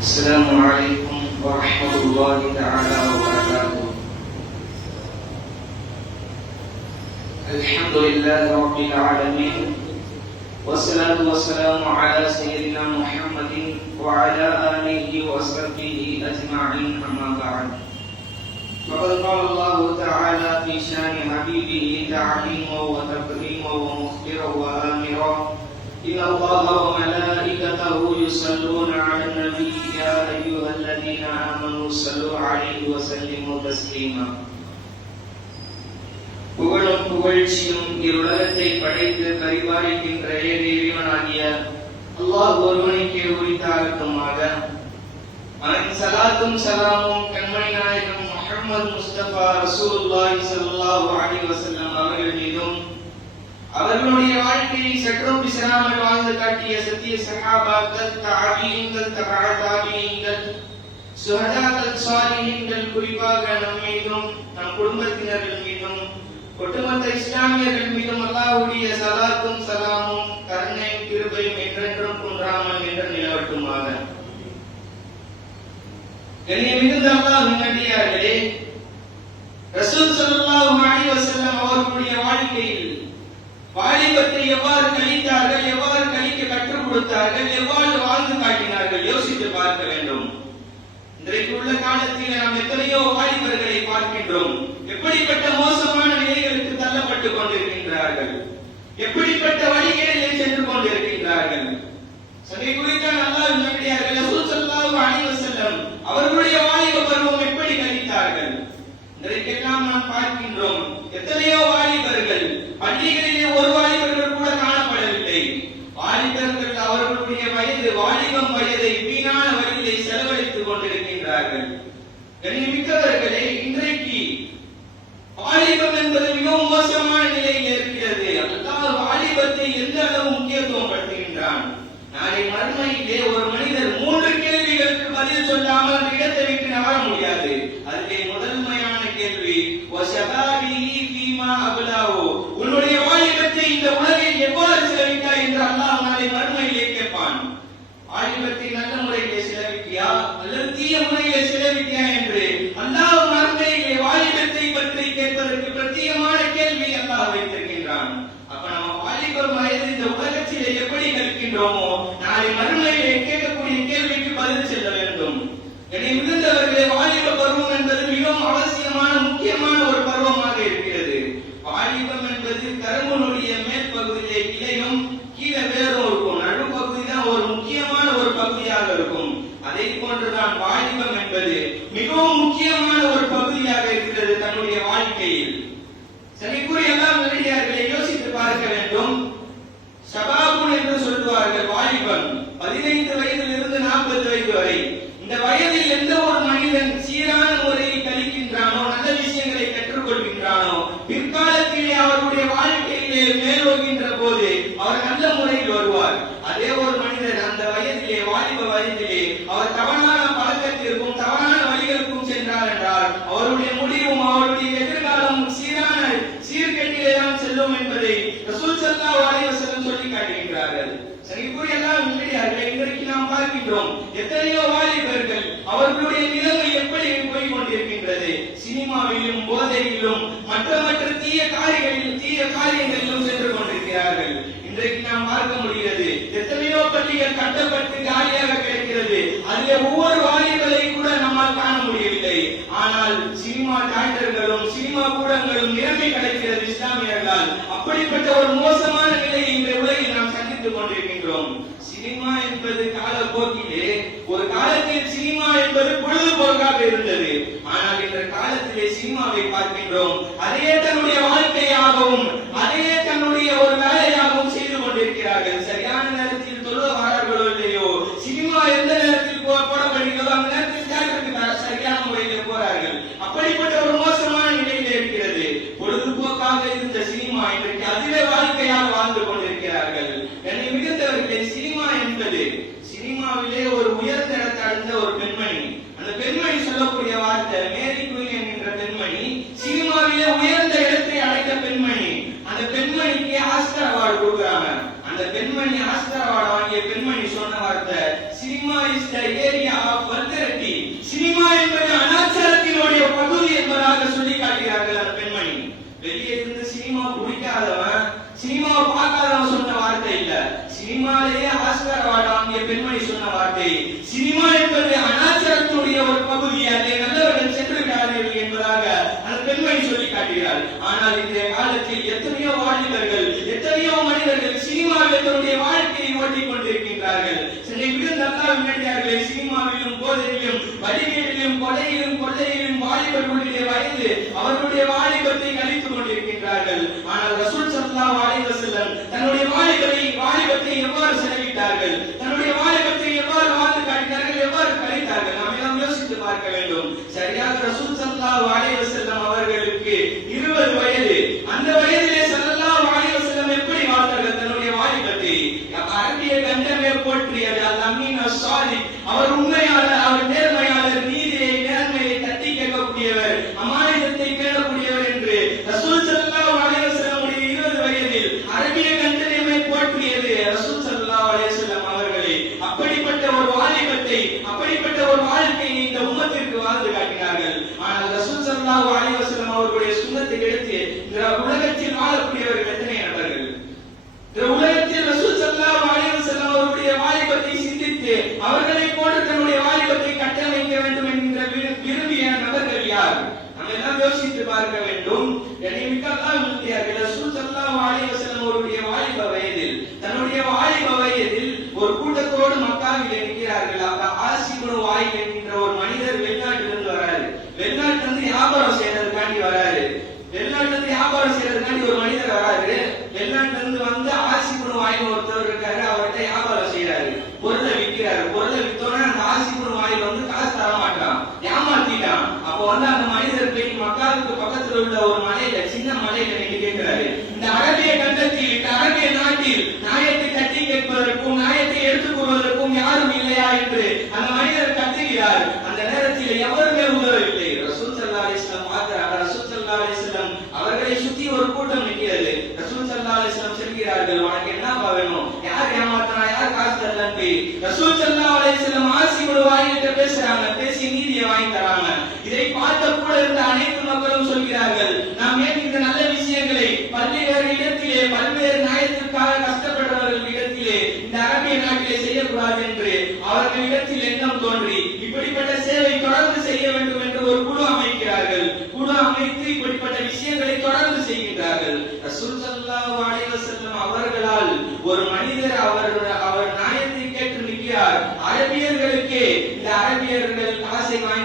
السلام عليكم ورحمة الله تعالى وبركاته. الحمد لله رب العالمين والصلاة والسلام على سيدنا محمد وعلى آله وصحبه أجمعين أما بعد. فقد قال الله تعالى في شأن حبيبه تعليما وتكريما صلوا عليه وسلموا تسليما புகழும் புகழ்ச்சியும் இருலகத்தை படைத்து பரிபாலிக்கின்ற ஏக இறைவனாகிய அல்லாஹ் ஒருவனுக்கே உரித்தாகட்டுமாக அவன் சலாத்தும் சலாமும் கண்மணி நாயகம் முஹம்மது முஸ்தபா ரசூலுல்லாஹி ஸல்லல்லாஹு அலைஹி வஸல்லம் அவர்கள் மீதும் அவர்களுடைய வாழ்க்கையை சற்றும் பிசராமல் வாழ்ந்து காட்டிய சத்திய சஹாபாக்கள் தாபீன்கள் தபா தாபீன்கள் சுகதாக்கள் சாலிஹீன்கள் குறிப்பாக நம் மீதும் நம் குடும்பத்தினர்கள் மீதும் ஒட்டுமொத்த இஸ்லாமியர்கள் மீதும் அல்லாவுடைய சலாத்தும் சலாமும் கருணை கிருபையும் என்றென்றும் குன்றாமல் என்று நிலவட்டுமாக. கண்ணியமிகுந்த அல்லாஹ் நடிகார்களே ரசூல் ஸல்லல்லாஹு அலைஹி வஸல்லம் அவர்களுடைய வாழ்க்கையில் வாலிபத்தை எவ்வாறு கழித்தார்கள் எவ்வாறு கழிக்க கற்றுக் கொடுத்தார்கள் எவ்வாறு வாழ்ந்து காட்டினார்கள் யோசித்து பார்க்க வேண்டும். இன்றைக்கு உள்ள காலத்தில் நாம் எத்தனையோ வாலிபர்களை பார்க்கின்றோம். எப்படிப்பட்ட மோசமான நிலைகளுக்கு தள்ளப்பட்டுக் கொண்டிருக்கின்றார்கள். எப்படிப்பட்ட வழிகளிலே சென்று கொண்டிருக்கின்றார்கள். சதை குறித்த அல்லாஹ் நம்பியார்கள் ரசூல் ஸல்லல்லாஹு அலைஹி வஸல்லம் அவர்களுடைய வாலிப பருவம் எப்படி கழித்தார்கள் இன்றைக்கெல்லாம் நாம் பார்க்கின்றோம் எத்தனையோ வாலிபர்கள் பள்ளிகளில் ஒரு வாலிபர்கள் கூட காணப்படவில்லை வாலிபர்கள் அவர்களுடைய வயது வாலிபம் வயதை வீணான வழியிலே செலவழித்துக் கொண்டிருக்கின்றார்கள் கண்ணியமிக்கவர்களே இன்றைக்கு வாலிபம் என்பது மிகவும் மோசமான நிலையில் இருக்கிறது அல்லாஹ் வாலிபத்தை எந்த அளவு முக்கியத்துவம் படுத்துகின்றான் நாளை ஒரு மனிதர் மூன்று கேள்விகளுக்கு பதில் சொல்லாமல் அந்த இடத்தை விட்டு நகர முடியாது. அதுவே முதன்மையான கேள்வி உன்னுடைய வாலிபத்தை இந்த உலகில் எவ்வாறு செலவிட்டாய் என்று அல்லாஹ் நாளை மறுமையிலே கேட்பான். வாலிபத்தை நல்ல முறையிலே செலவிட்டியா? அல்லது தீய முறையிலே செலவிட்டியா என்று அல்லாஹ் மறுமையிலே வாலிபத்தை பற்றி கேட்பதற்கு பிரத்யேகமான கேள்வி அல்லாஹ் வைத்திருக்கின்றான். அப்ப இருக்கின்றோமோ நாளை மறுமையிலே கேட்கக்கூடிய கேள்விக்கு பதில் செல்ல வேண்டும். என்னை மிகுந்தவர்களே வாலிப பருவம் என்பது மிகவும் அவசியமான முக்கியமான ஒரு பருவமாக இருக்கிறது. வாலிபம் என்பது கரும்புனுடைய மேற்பகுதியிலே கிளையும் கீழே வேறும் இருக்கும். நடுப்பகுதி தான் ஒரு முக்கியமான ஒரு பகுதியாக இருக்கும். அதே போன்றுதான் வாலிபம் என்பது மிகவும் முக்கியமான ஒரு பகுதியாக இருக்கிறது தன்னுடைய வாழ்க்கையில் சனிக்குரிய எல்லாம் நல்லடியார்களை யோசித்து பார்க்க வேண்டும் ஷபாபுன் என்று சொல்லுவார்கள் வாலிபன் பதினைந்து வயதிலிருந்து நாற்பது வயது வரை இந்த வயதில் எந்த ஒரு மனிதன் சீரான முறையில் கழிக்கின்றானோ நல்ல விஷயங்களை கற்றுக்கொள்கின்றானோ பிற்காலத்திலே அவருடைய வாழ்க்கையிலே மேலோகின்ற போது அவர் நல்ல முறையில் வருவார் அதே ஒரு மனிதர் அந்த வயதிலே வாலிப வயதிலே அவர் தவறான பழக்கத்திற்கும் தவறான வழிகளுக்கும் சென்றார் என்றால் அவருடைய முடிவும் அவருடைய எதிர்காலமும் சீரான சீர்கேட்டிலே தான் செல்லும் என்பதை ரசூல் ஸல்லல்லாஹு அலைஹி வஸல்லம் சொல்லி காட்டுகின்றார்கள் சரி இப்படி எல்லாம் இல்லையார்கள் இன்றைக்கு நாம் பார்க்கின்றோம் எத்தனையோ வாலிபர்கள் அவர்களுடைய நிலைமை எப்படி போய் கொண்டிருக்கின்றது? சினிமாவிலும் போதையிலும் மற்ற மற்ற தீய காரியங்களில் தீய காரியங்களிலும் சென்று கொண்டிருக்கிறார்கள். இன்றைக்கு நாம் பார்க்க முடிகிறது எத்தனையோ பள்ளிகள் கட்டப்பட்டு காலியாக கிடைக்கிறது. அதிலே ஒவ்வொரு வாலிபரை கூட நம்மால் காண முடியவில்லை. ஆனால் சினிமா டாக்டர்களும் சினிமா கூடங்களும் நிலைமை கிடைக்கிறது இஸ்லாமியர்களால். அப்படிப்பட்ட ஒரு மோசமான நிலையை இந்த உலகில் நாம் சந்தித்துக் கொண்டிருக்கின்றோம். சினிமா என்பது காலப்போக்கிலே காலத்தில் சினிமா என்பது பொழுதுபோக்காக இருந்தது. ஆனால் இன்ற காலத்திலே சினிமாவை பார்க்கின்றோம். அதே தன்னுடைய வாழ்க்கையாகவும் அதே தன்னுடைய ஒரு வேலையாகவும் செய்து கொண்டிருக்கிறார்கள். சரியான நேரத்தில் தொழுவார்களோ இல்லையோ சினிமா எந்த நேரத்தில் போ- போடப்படுகிறதோ அந்த நேரத்தில் தியேட்டருக்கு த- சரியான முறையில் போறார்கள் அப்படிப்பட்ட ஒரு மோசமான நிலையில் இருக்கிறது பொழுதுபோக்காக இருந்த சினிமா இன்றைக்கு அதிலே வாழ்க்கையாக வாழ்ந்து கொண்டிருக்கிறார்கள் என்னை மிகுந்தவர்களே சினிமா என்பது சினிமாவிலே ஒரு உயர்ந்த இடத்தை அடைந்த ஒரு பெண்மணி அந்த பெண்மணி சொல்லக்கூடிய வார்த்தை மேரி குயின் என்கின்ற பெண்மணி சினிமாவிலே உயர்ந்த இடத்தை அடைந்த பெண்மணி அந்த பெண்மணிக்கு ஆஸ்கர் அவார்டு கொடுக்குறாங்க அந்த பெண்மணி ஆஸ்கர் அவார்டு வாங்கிய பெண்மணி சொன்ன வார்த்தை cinema is the area of vulgarity cinema என்பது அனாச்சாரத்தினுடைய பகுதி என்பதாக சொல்லி காட்டுகிறார்கள் அந்த பெண்மணி. வெளியே இருந்து சினிமா பிடிக்காதவன் சினிமாவை பார்க்காதவன் சொன்ன வார்த்தை இல்ல. சினிமாலேயே ஆஸ்கர் அவார்டு வாங்கிய பெண்மணி சொன்ன வார்த்தை சினிமா பெண்மணி சொல்லி காட்டுகிறார். ஆனால் இன்றைய காலத்தில் எத்தனையோ வாலிபர்கள் எத்தனையோ மனிதர்கள் சினிமாவில் தன்னுடைய வாழ்க்கையை ஓட்டிக் கொண்டிருக்கின்றார்கள். சென்னை விழுந்தல்லா விளையாடுகளே சினிமாவிலும் போதையிலும் வடிவேலிலும் கொலையிலும் கொள்ளையிலும் வாலிபர்களுடைய வயது அவர்களுடைய வாலிபத்தை கழித்துக் கொண்டிருக்கின்றார்கள். ஆனால் ரசூல் சல்லா வாலிப செல்லம் தன்னுடைய வாலிபரை வாலிபத்தை எவ்வாறு செலவிட்டார்கள்? தன்னுடைய வாலிபத்தை எவ்வாறு வாழ்ந்து காட்டினார்கள்? எவ்வாறு கழித்தார்கள்? நாம் எல்லாம் யோசித்து பார்க்க வேண்டும். சரியாக ரசூல் சல்லல்லாஹு அலைஹி அவர்களுக்கு இருபது வயது. அந்த வயதிலே சல்லல்லாஹு அலைஹி வஸல்லம் எப்படி வாழ்ந்தார்கள் தன்னுடைய வாலிபத்தை அரபிய கண்டமே போற்றியது அல் அமீன் சாலிக் அவர் உண்மையாளர் அவர் நேர்மையாளர் நீதியை நேர்மையை தட்டி கேட்கக்கூடியவர் அமானிதத்தை பேணக்கூடியவர் என்று ரசூல் ஸல்லல்லாஹு அலைஹி வஸல்லம் உடைய 20 வயதில் அரபிய கண்டமே போற்றியது ரசூல் ஸல்லல்லாஹு அலைஹி வஸல்லம் அவர்களே அப்படிப்பட்ட ஒரு வாலிபத்தை அப்படிப்பட்ட ஒரு வாழ்க்கையை இந்த உம்மத்திற்கு வாழ்ந்து காட்டினார்கள் ஆனால் ரசூல் ஸல்லல்லாஹு அலைஹி வஸல்லம் அவர்களுடைய சுன்னத்தை எடுத்து இந்த உலகத்தில் வாழக்கூடியவர்கள் எத்தனை நபர்கள் இந்த உலகத்தில் ரசூல் ஸல்லல்லாஹு அலைஹி வஸல்லம் அவருடைய வாலிபத்தை சிந்தித்து அவர்களை போல தன்னுடைய வாலிபத்தை கட்டமைக்க வேண்டும் என்கிற விரும்பிய நபர்கள் யார்? நம்ம எல்லாம் யோசித்து பார்க்க வேண்டும் கண்ணியமிக்கல்லாம் விரும்பியார்கள் ரசூல் ஸல்லல்லாஹு அலைஹி அவருடைய வாலிப வயதில் தன்னுடைய வாலிப வயதில் ஒரு கூட்டத்தோடு மக்காவில் நிற்கிறார்கள் அந்த ஆசிபுரு வாயில்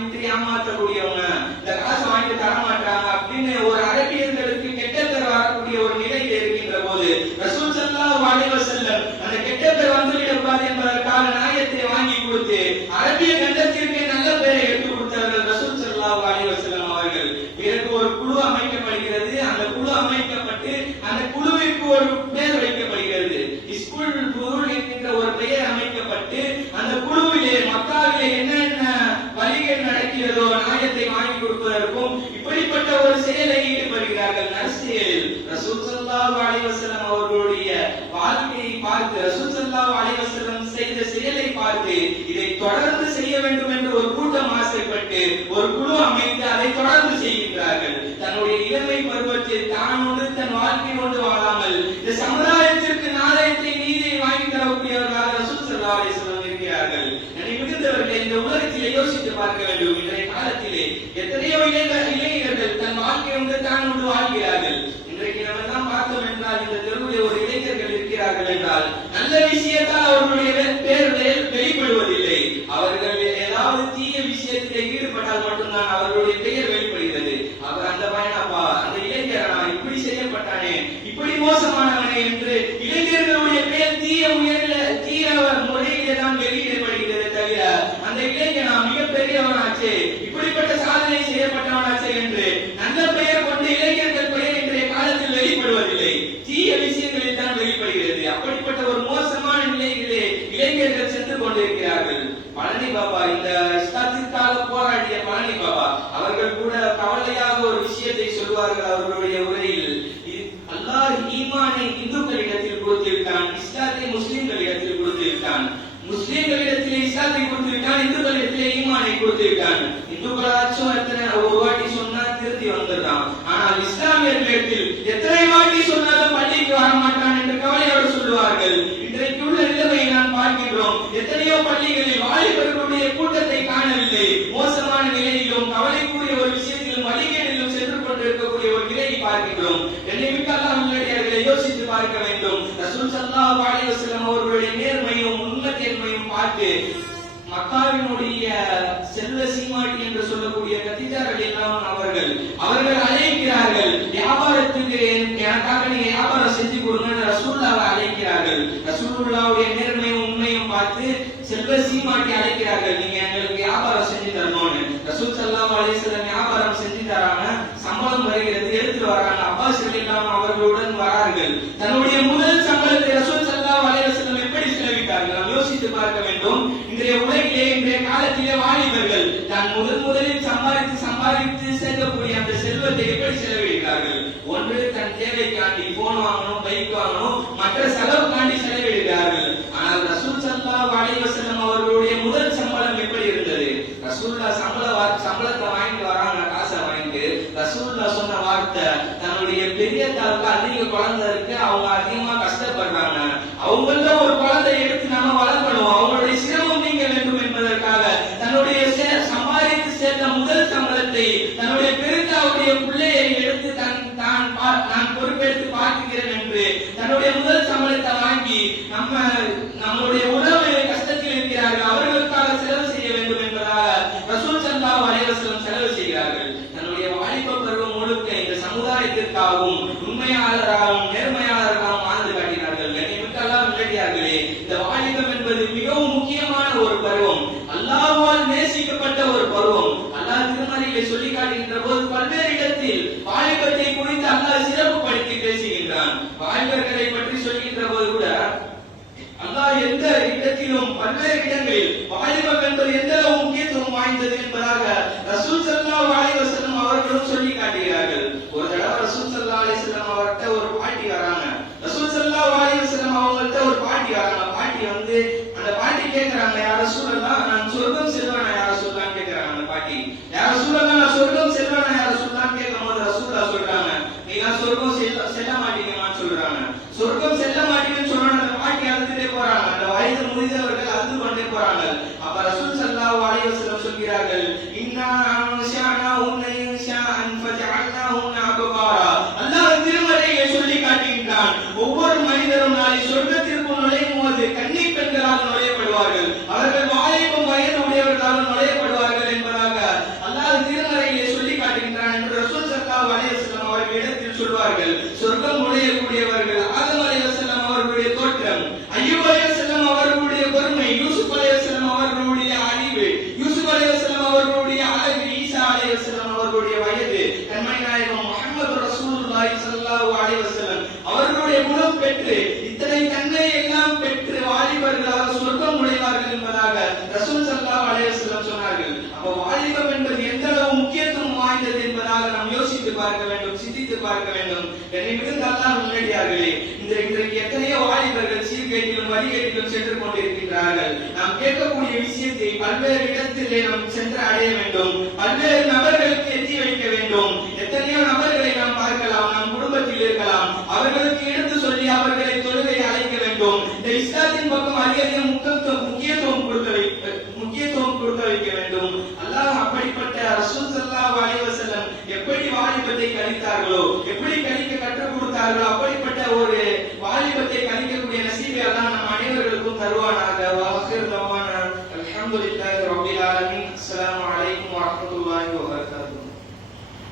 entre a mata do ஈடுபடுகிறார்கள் நற்செயலில் ரசூல் ஸல்லல்லாஹு அலைஹி வஸல்லம் அவர்களுடைய வாழ்க்கையை பார்த்து ரசூல் ஸல்லல்லாஹு அலைஹி வஸல்லம் செய்த செயலை பார்த்து இதை தொடர்ந்து செய்ய வேண்டும் என்று ஒரு கூட்டம் ஆசைப்பட்டு ஒரு குழு அமைத்து அதை தொடர்ந்து செய்ய மோசமானவனே என்று இளைஞர்களுடைய பெயர் தீய முயல தீய முறையிலே தான் வெளியிடப்படுகிறது தவிர அந்த இளைஞனா மிகப்பெரியவனாச்சே. இப்படிப்பட்ட சாதனை செய்யப்பட்டவனாச்சே என்று நல்ல பெயர் கொண்ட இளைஞர்கள் பெயர் இன்றைய காலத்தில் வெளிப்படுவதில்லை. தீய விஷயங்களில் தான் வெளிப்படுகிறது. அப்படிப்பட்ட ஒரு மோசமான நிலையிலே இளைஞர்கள் சென்று கொண்டிருக்கிறார்கள். பழனி பாபா இந்த இஸ்லாத்திற்காக போராடிய பழனி பாபா அவர்கள் கூட கவலையாக ஒரு விஷயத்தை சொல்வார்கள் அவர்களுடைய உரையில் சல்லாஹ் அலைஹி வஸல்லம் அவர்களுடைய நேர்மையும் உண்மத்தேன்மையும் பார்த்து மக்காவினுடைய செல்ல சீமாட்டி என்று சொல்லக்கூடிய கத்திஜார்கள் எல்லாம் அவர்கள் அவர்கள் அழைக்கிறார்கள் வியாபாரத்துக்கு எனக்காக நீங்க வியாபாரம் செஞ்சு கொடுங்க ரசூல்லாவை அழைக்கிறார்கள். ரசூல்லாவுடைய நேர்மையும் உண்மையும் பார்த்து செல்வ சீமாட்டி அழைக்கிறார்கள். நீங்க எங்களுக்கு வியாபாரம் செஞ்சு தரணும்னு. ரசூல் சல்லாம் அலிஸ்லாம் வியாபாரம் செஞ்சு தராங்க சம்பளம் வருகிறது எடுத்துட்டு வராங்க. அப்பா செல்லாம் அவர்களுடன் வரார்கள். தன்னுடைய முதல் யோசித்து பார்க்க வேண்டும். இன்றைய உலகிலே இன்றைய காலத்திலே வாலிபர்கள் தான் முதல் முதலில் சம்பாதித்து சம்பாதித்து சேர்க்கக்கூடிய அந்த செல்வத்தை எப்படி செலவிடுகிறார்கள் ஒன்று தன் தேவைக்காண்டி போன் வாங்கணும் பைக் வாங்கணும். மற்ற செலவு நம்மளுடைய முதல் சம்பளத்தை வாங்கி நம்ம நம்முடைய உறவு கஷ்டத்தில் இருக்கிறார்கள் அவர்களுக்காக செலவு செய்ய வேண்டும் என்பதால் ரசூல் சந்தா அலைவசலம் செலவு செய்கிறார்கள். தன்னுடைய வாலிப பருவம் முழுக்க இந்த சமுதாயத்திற்காகவும் உண்மையாளராகவும் American அதற்கு பார்க்க வேண்டும் சிந்தித்து பார்க்க வேண்டும். என்னை மிகுந்த முன்னேறியார்களே இந்த இன்றைக்கு எத்தனையோ வாலிபர்கள் சீர்கேட்டிலும் வழிகேட்டிலும் சென்று கொண்டிருக்கின்றார்கள். நாம் கேட்கக்கூடிய விஷயத்தை பல்வேறு இடத்திலே நாம் சென்று அடைய வேண்டும். பல்வேறு நபர்களுக்கு எத்தி வைக்க வேண்டும். எத்தனையோ நபர்களை நாம் பார்க்கலாம் நம் குடும்பத்தில் இருக்கலாம். அவர்களுக்கு எடுத்து சொல்லி அவர்களை தொழுகை அழைக்க வேண்டும். இந்த இஸ்லாத்தின் பக்கம் அதிகம் எப்படி கணிக்க கற்றுக் கொடுத்தார்களோ